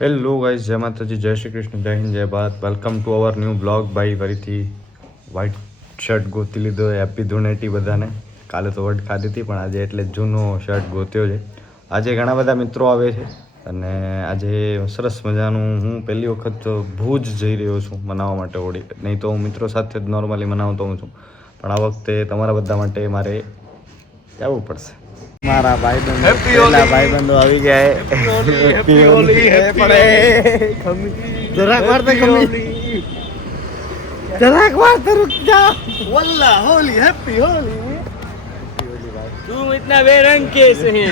Hello guys, જય માતાજી, જય શ્રી કૃષ્ણ, જય હિન્દ, જય Bharat. Welcome to our new blog. ભાઈ ફરીથી વ્હાઇટ શર્ટ ગોતી લીધો. હેપી ધૂળેટી બધાને. કાલે તો વટ ખાધી હતી પણ આજે એટલે જૂનો શર્ટ ગોત્યો છે. આજે ઘણા બધા મિત્રો આવે છે અને આજે સરસ મજાનું હું પહેલી વખત ભુજ જઈ રહ્યો છું મનાવવા માટે હોળી. નહીં તો હું મિત્રો સાથે જ નોર્મલી મનાવતો હોઉં છું, પણ આ વખતે તમારા બધા માટે મારે જવું પડશે. મારા ભાઈબંધો આવી ગયા. હેપી હોલી. જરાક વાર તો ખમી, જરાક વાર તો रुक जा. वल्ला होली, हैप्पी होली. तुम इतना बेरंग कैसे हैं?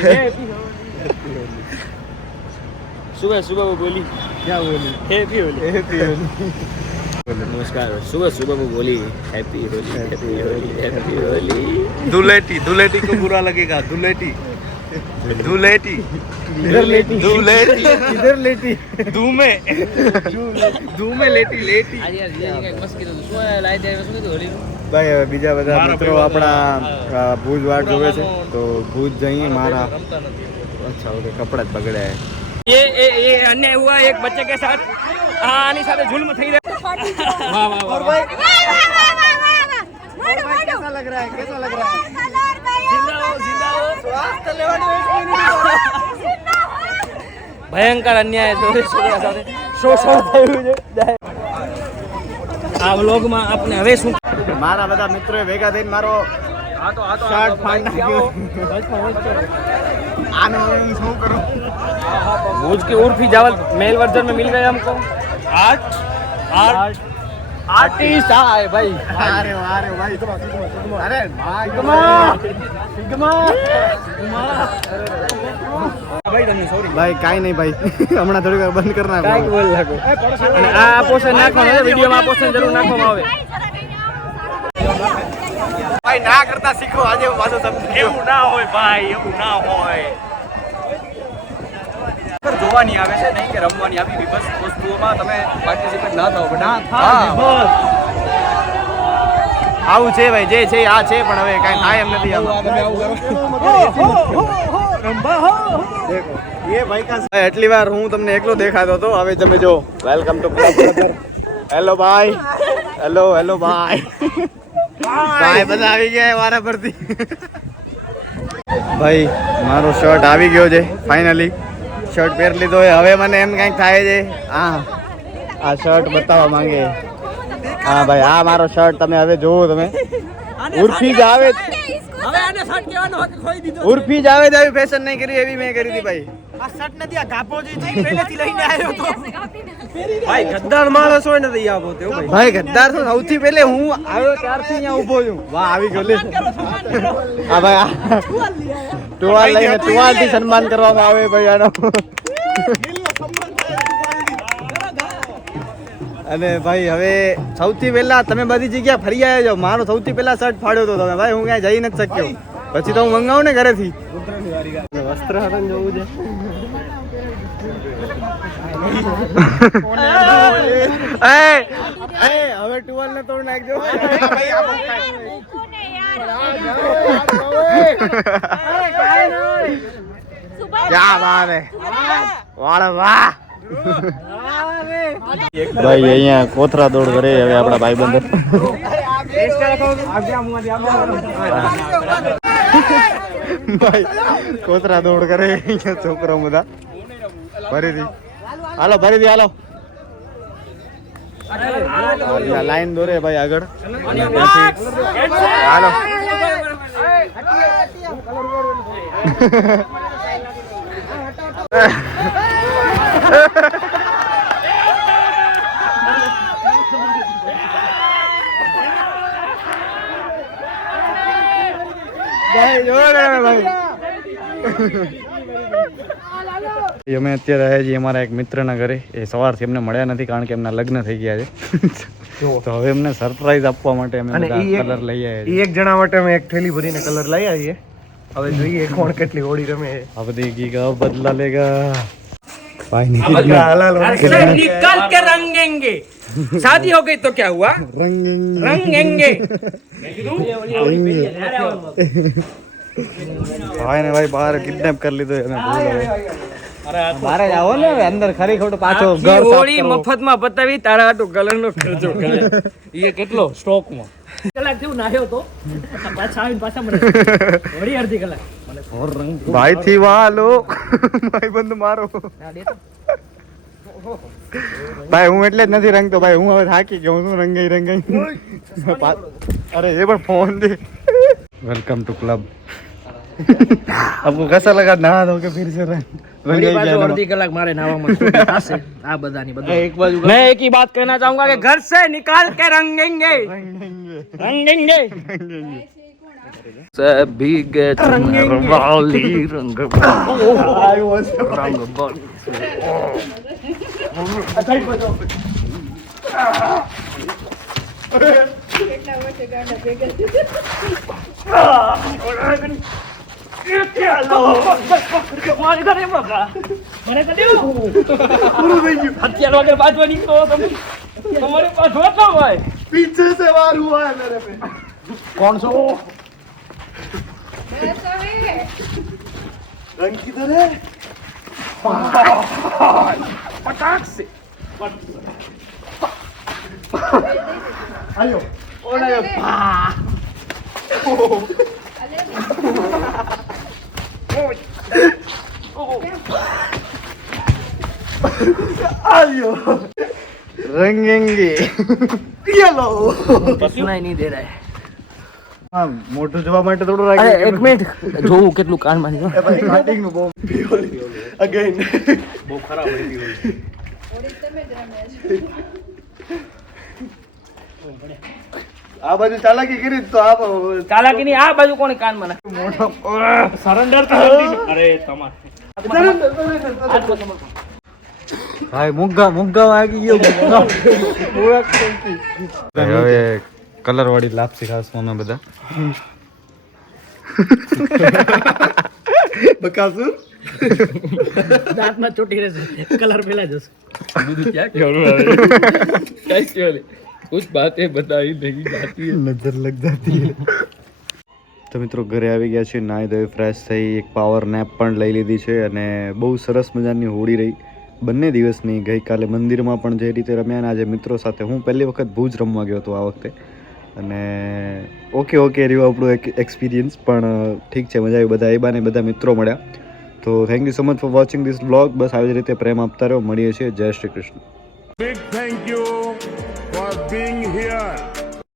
सुबह सुबह वो बोली, क्या बोली? Happy Holi, happy Holi. नमस्कार. सुबह सुबह वो बोली happy Holi, happy Holi, happy Holi. Dhuleti Dhuleti को बुरा लगेगा. दुलेटी दुलेटी इधर लेटी, दुलेटी इधर लेटी, धूमे धूमे लेटी लेटी. આજે યાર જીજાજી કંઈક મસ્ત કીધું. શું લાઈ દે શું કીધું હોલીનું? ભાઈ હવે બીજા બધા મિત્રો આપણા ભુજ વાટ જોવે છે તો ભુજ જઈએ. મારા અચ્છા ઓકે, કપડા જ બગડ્યા. ये अन्याय हुआ एक बच्चे के साथ. आनी साथे जुल्म થઈ રહ્યો. वाह वाह वाह भाई. कैसा लग रहा है? कैसा लग रहा है? जिंदा हो, जिंदा हो. ભયંકર અન્યાય છે છોકરા સાથે. શોષણ થયું છે. આ વ્લોગમાં આપણે હવે શું, મારા બધા મિત્રોએ ભેગા થઈને મારો શર્ટ ફાડી નાખ્યો. આને હું શું કરું? भूज के उर्फी चावल मेल वर्जन में मिल गए हमको. आर्टिस्ट आए भाई. अरे अरे भाई, अरे ભાઈ કાઈ નહીં ભાઈ, હમણાં થોડી વાર બંધ કરી નાખો. કાંઈક બોલ લાગો. અને આ પોસ્ટર નાખવાનું છે વિડીયોમાં. આ પોસ્ટર જરૂર નાખવામાં આવે. ભાઈ ના કરતા શીખો. આજે હું પાછો સમજી એવું ના હોય ભાઈ, એવું ના હોય. જોવાની આવે છે, નહીં કે રમવાની. આવી વિભસ વસ્તુઓમાં તમે પાર્ટિસિપેટ ના થાઓ. આવું છે ભાઈ, જે છે આ છે, પણ હવે કાંઈ થાય એમ નથી. એટલી વાર હું તમને એકલો દેખાતો હતો, હવે તમે જો. વેલકમ ટુ હેલો ભાઈ. હેલો હેલો ભાઈ. ભાઈ બધા આવી ગયા વારા પરથી. ભાઈ મારો શર્ટ આવી ગયો છે ફાઇનલી. શર્ટ પહેરી લીધો હોય. હવે મને એમ કંઈક થાય છે. આ શર્ટ બતાવવા માંગે. હા ભાઈ, આ મારો શર્ટ તમે હવે જોવો. તમે ઉર્ફી જ આવે, હવે આને શર્ટ કહેવાનો હક ખોઈ દીધો. ઉર્ફી જ આવે એવી ફેશન નહીં કરી, એવી મેં કરી હતી ભાઈ. આ શર્ટ નથી, આ ગાપો જે છે પહેલેથી લઈને આવ્યો તો. ભાઈ ગદ્દાર માણસ હોય ને તો ઈ આપો તેવો ભાઈ. ભાઈ ગદ્દાર તો સૌથી પહેલે હું આવ્યો ત્યારથી અહીંયા ઊભો છું. વાહ આવી ગયો લે. હા ભાઈ, ટુવાલ લઈને ટુવાલથી સન્માન કરવામાં આવે ભાઈ આનો. અને ભાઈ હવે સૌથી પહેલા તમે બધી જગ્યા ફરી આવ્યા છો. મારો સૌથી પહેલા શર્ટ ફાડ્યો હતો તમે ભાઈ. હું ક્યાંય જઈ નથી શક્યો. પછી તો હું મંગાવું ને ઘરેથી. વસ્ત્ર હરણ જવું છે. હવે ટુવાલ ને તોડ નાખજો. ક્યાં બાત હે. વાહ વાહ. ભાઈ અહીંયા કોથરા દોડ કરે હવે આપણા ભાઈબંધો. ભાઈ કોથરા દોડ કરે અહીંયા છોકરો બધા. ફરીથી હાલો, ફરીથી હાલો. લાઈન દોરે ભાઈ આગળ. હાલો. ભાઈ જો ભાઈ, અમે અત્યારે આવ્યા છીએ અમારા એક મિત્રના ઘરે. એ સવારથી એમને મળ્યા નથી કારણ કે એમના લગ્ન થઈ ગયા છે. તો હવે એમને સરપ્રાઈઝ આપવા માટે અમે કલર લઈ આવ્યા છીએ. એક જણા માટે અમે એક થેલી ભરીને કલર લઈ આવીએ. હવે જોઈએ કોણ કેટલી હોળી રમે. આ બધી ગીગા બદલા લેગા ભાઈ. निकल के रंगेंगे. शादी हो गई तो क्या हुआ? रंगेंगे. ભાઈ ને ભાઈ બહાર કિડનેપ કરી લીધો. મારે જ આવો ને હવે અંદર ખરી ખોટું પાછો આખી ઘર સાફ હોળી કરવું. મફતમાં પતાવી તારા હાટુ કલરનો ખર્ચો કરે એ કેટલો સ્ટોકમાં કલાક જેવું નાહ્યો તો પાછા આવીને પાછા મને વળી અડધી કલાક મને ઘોર રંગ ભાઈ થી વાલો ભાઈ બંધ મારો ભાઈ હું એટલે જ નથી રંગતો ભાઈ હું હવે થાકી ગયો હું રંગાઈ અરે ये पर फोन दे वेलकम टू क्लब आपको कैसा लगा नहा धो के फिर से वही बाजू अर्धी कलाक मारे नाવામાં ખોટી થશે આ બધાની બધા એક બાજુ मैं एक ही बात कहना चाहूंगा कि घर से निकाल के रंगेंगे सभी के वाली रंग हथियार वगैरह बाजवा निकलो तुम्हारे पास होता भाई पीछे से वार हुआ है मेरे पे कौन सो रंग किधर है पटाख से आयो ओड़ायो आयो रंगेंगे येलो सुनाई नहीं दे रहा है હા મોટું જોવા માટે થોડું અરે રાખે એક મિનિટ જોવું કેટલું કાનમાં જો સ્ટાર્ટિંગ નું બહુ अगेन બહુ ખરાબ હતી આ બાજુ ચાલાકી કરી તો આ ચાલાકી ની આ બાજુ કોણ કાન મને મોટો સરેન્ડર તો અરે તમારે ભાઈ મુગ્ગા વાગી ગયો હવે કલર વાળી લાપસી ખાસમાં અમે બધા बकासुर દાંતમાં ચોટી રહેશે કલર પેલા જશે બીજું ક્યાં કહેવાનું આવે कुछ बातें बताई नहीं जाती है નજર લગ જાતી હે તો મિત્રો ઘરે આવી ગયા છે નાઈ ધોઈ ફ્રેશ થઈ એક પાવર નેપ પણ લઈ લીધી છે અને બહુ સરસ મજાની હોળી રહી બંને દિવસની ગઈકાલે મંદિરમાં પણ જે રીતે રમ્યા ને આજે મિત્રો સાથે હું પહેલી વખત ભુજ રમવા ગયો હતો આ વખતે અને ઓકે રહ્યું આપણું એક એક્સપિરિયન્સ પણ ઠીક છે મજા આવી બધા એ બાને બધા મિત્રો મળ્યા તો thank you so much for watching this blog બસ આવી જ રીતે પ્રેમ આપતા રહો મળીએ છીએ જય Shri Krishna Big thank you for being here.